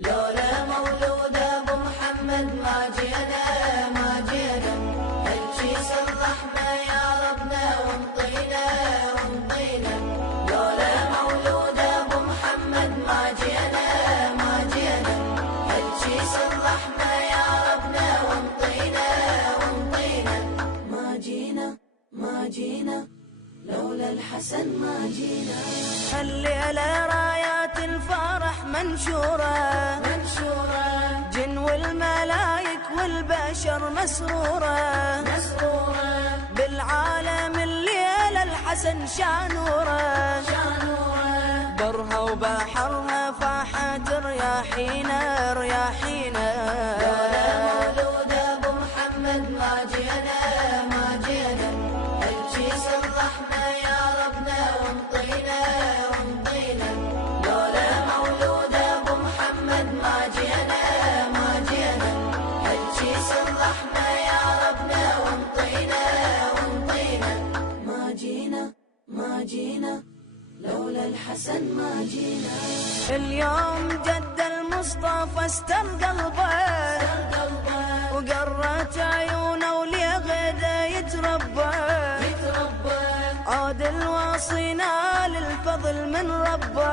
لولا مولود ابو محمد ما جينا هالشي صلحنا يا ربنا وانطينا لولا مولود ابو محمد ما جينا هالشي صلحنا يا ربنا وانطينا ما جينا لولا الحسن ما جينا. الليلة رايات الفرح منشورة جن والملايك والبشر مسرورة بالعالم الليلة الحسن شانورة برها وبحرها فاحت رياحينا لولا مولود ابو محمد ما جينا هالشي صلحنا يا ربنا وانطينا لولا مولود ابو محمد ما جينا هالشي صلحنا يا ربنا وانطينا ما جينا لولا الحسن ما جينا. اليوم جد المصطفى استر قلبه وقرت عيونه ولغدا يتربى عود الواصينا للفضل من ربه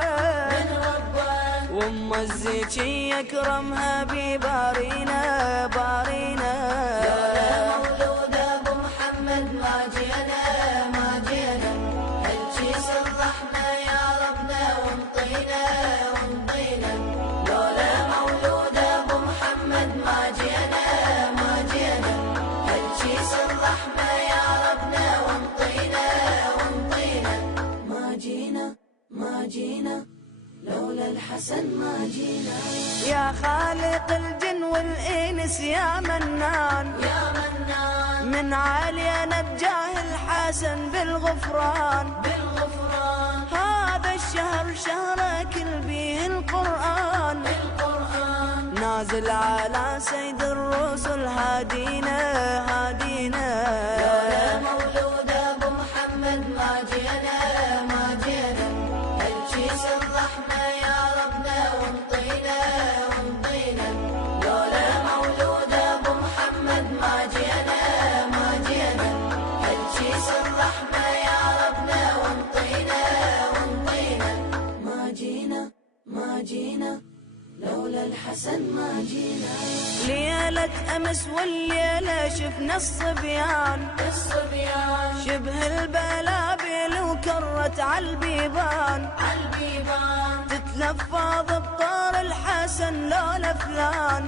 وام الزكي يكرمها ببارينا لولا مولود ابو محمد ما جينا هالشي صلحنا يا ربنا وانطينا لولا مولود ابو محمد ما جينا هالشي صلحنا يا ربنا وانطينا ما جينا لولا الحسن ما جينا. يا خالق الجن والإنس يا منان من عالينا بجاه الحسن بالغفران هذا الشهر شهرك بيه القرآن نازل على سيد الرسل هادينا لولا مولود ابو محمد ما جينا هالشي صلحنا يا ربنا وانطينا لولا مولود ابو محمد ما جينا هالشي صلحنا يا ربنا وانطينا ما جينا لولا الحسن ما جينا. ليلة أمس والليلة شفنا الصبيان شبه البلابل وكرت عالبيبان تتلفظ بطار الحسن لولا فلان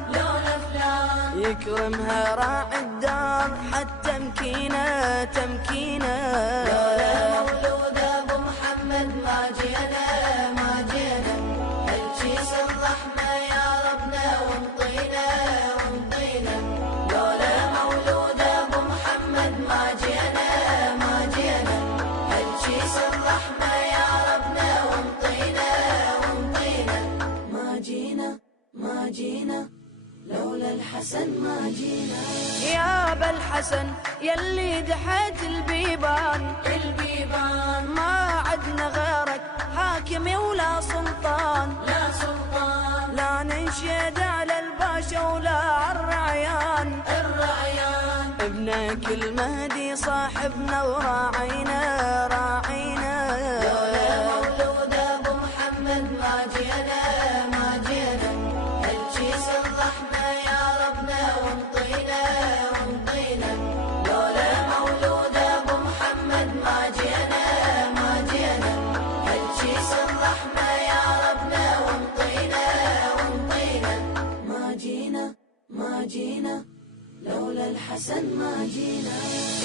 يكرمها راعي الدار حتى تمكينه لولا مولود ابو محمد ما جينا هالشي صلحنا يا ربنا وانطينا لولا مولود ابو محمد ما جينا هالشي صلحنا يا ربنا وانطينا ما جينا لولا الحسن ما جينا. يا ابا الحسن يلي دحيت البيبان ما عدنا غيرك حاكم ولا سلطان لا ننشد على الباشا ولا عالرعيان ابنك المهدي صاحبنا وراعينا لولا مولود ابو محمد ما جينا هالشي صلحنا يا ربنا وانطينا لولا مولود ابو محمد ما جينا هالشي صلحنا يا ربنا وانطينا ما جينا لولا الحسن ما جينا.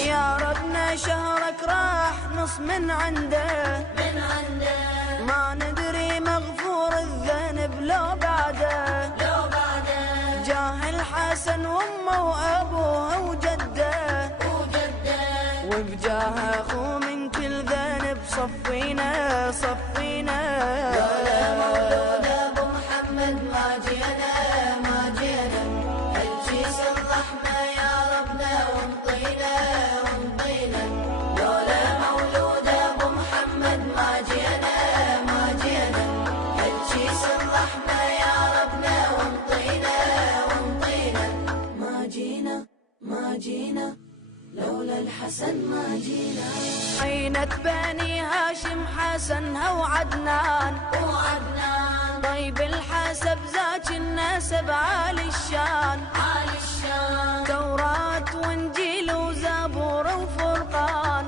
يا ربنا شهرك راح نص من عنده ما ندري مغفور الذنب لو بعده جاه الحسن وامه وابوه وجده وبجاه اخو من كل ذنب صفينا لولا مولود ابو محمد ما جينا هالشي صلحنا يا ربنا وانطينا لولا مولود ابو محمد ما جينا هالشي صلحنا يا ربنا مدينة بني هاشم حسنها وعدنان طيب الحسب ذاك النسب عالي الشان توراة وانجيل وزبور وفرقان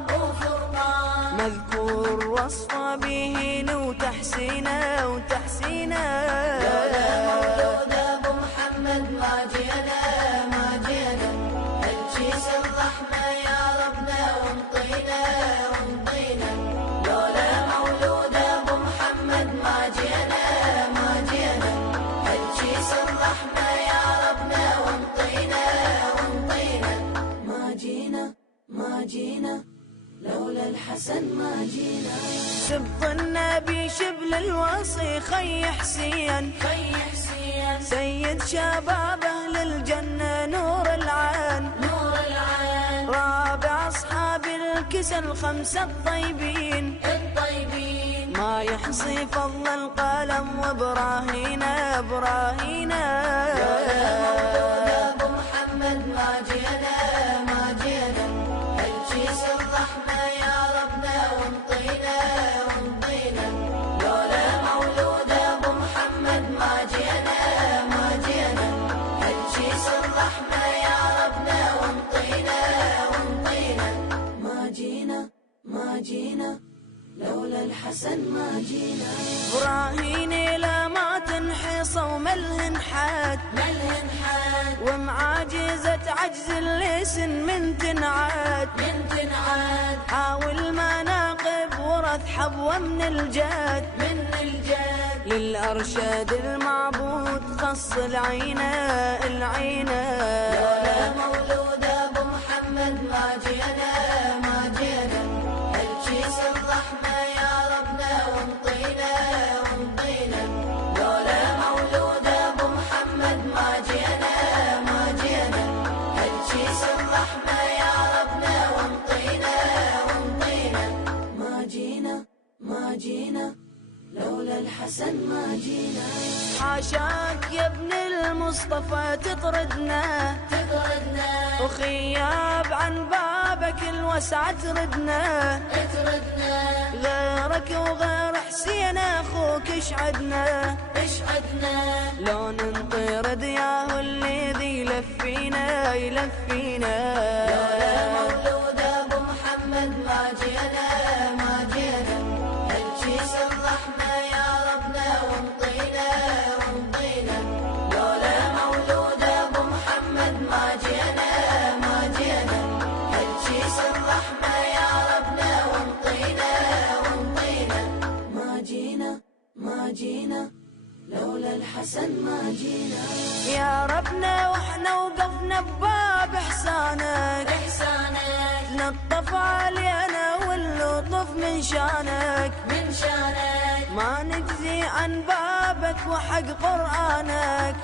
مذكور وصفه بهين وتحسينه لولا مولود ابو محمد ما جينا الجيس الرحمة يا ربنا وانطينا لولا مولود ابو محمد ما جينا الجيس الرحمة يا ربنا وانطينا ما جينا لولا الحسن ما جينا سبط النبي شبل الوصي خي حسين سيد شباب أهل الجنة نور العين رابع أصحاب الكسى الخمسة الطيبين ما يحصي فضل القلم وإبراهينا لولا مولود أبو محمد ما جينا الجيس الرحمة يا ربنا وانطينا لولا مولود أبو محمد ما جينا الجيس الرحمة يا ربنا وانطينا ما جينا لولا الحسن ما جينا إبراهيم لا ما تنحي صوم الهنحات ومعاجزة عجز اللسن من تنعاد حاول مناقب ورث حبوة من الجاد للأرشاد المعبود خص العينة لولا مولود أبو محمد ما جينا الجيس الرحمة يا ربنا وانطينا لولا مولود أبو محمد ما جينا الجيس الرحمة يا ربنا وانطينا ما جينا لولا الحسن ما جينا حاشاك يا ابن المصطفى تطردنا وخياب عن بابك الوسع تردنا غيرك وغير حسين اخوك اشعدنا لو ننطرد ياهو الذي يلفينا لولا مولود ابو محمد ما جينا الجيس الرحمة يا ربنا وانطينا لولا مولود ابو محمد ما جينا الجيس الرحمة يا ربنا وانطينا ما جينا لولا الحسن ما جينا يا ربنا واحنا وقفنا بباب احسانك لطف علينا واللطف من شانك ما نجزي عن بابك وحق قرآنك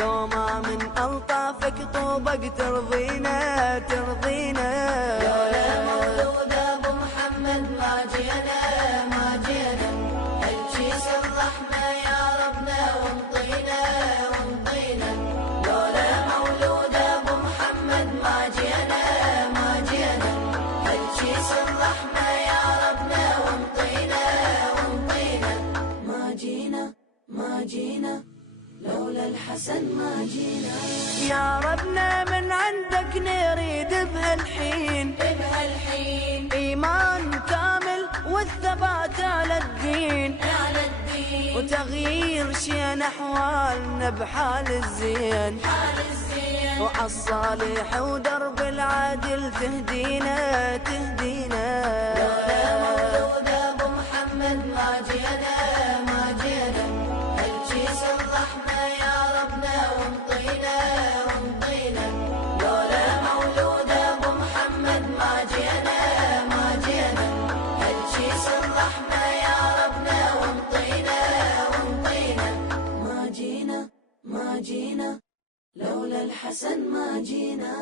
لو ما من ألطافك طوبك ترضينا لولا مولود أبو محمد ما جينا الجيس الرحمة يا ربنا وانطينا لولا مولود أبو محمد ما جينا الجيس الرحمة يا ربنا وانطينا ما جينا لولا الحسن ما جينا يا ربنا من عندك نريد بهالحين إيمان كامل والثبات على الدين وتغيير شين أحوالنا بحال الزين وعالصالح ودرب العادل تهدينا لولا مولود أبو محمد ما جينا الجيس الرحمة يا ربنا وانطينا لولا مولود أبو محمد ما جينا الجيس الرحمة يا ربنا وانطينا ما جينا لولا الحسن ما جينا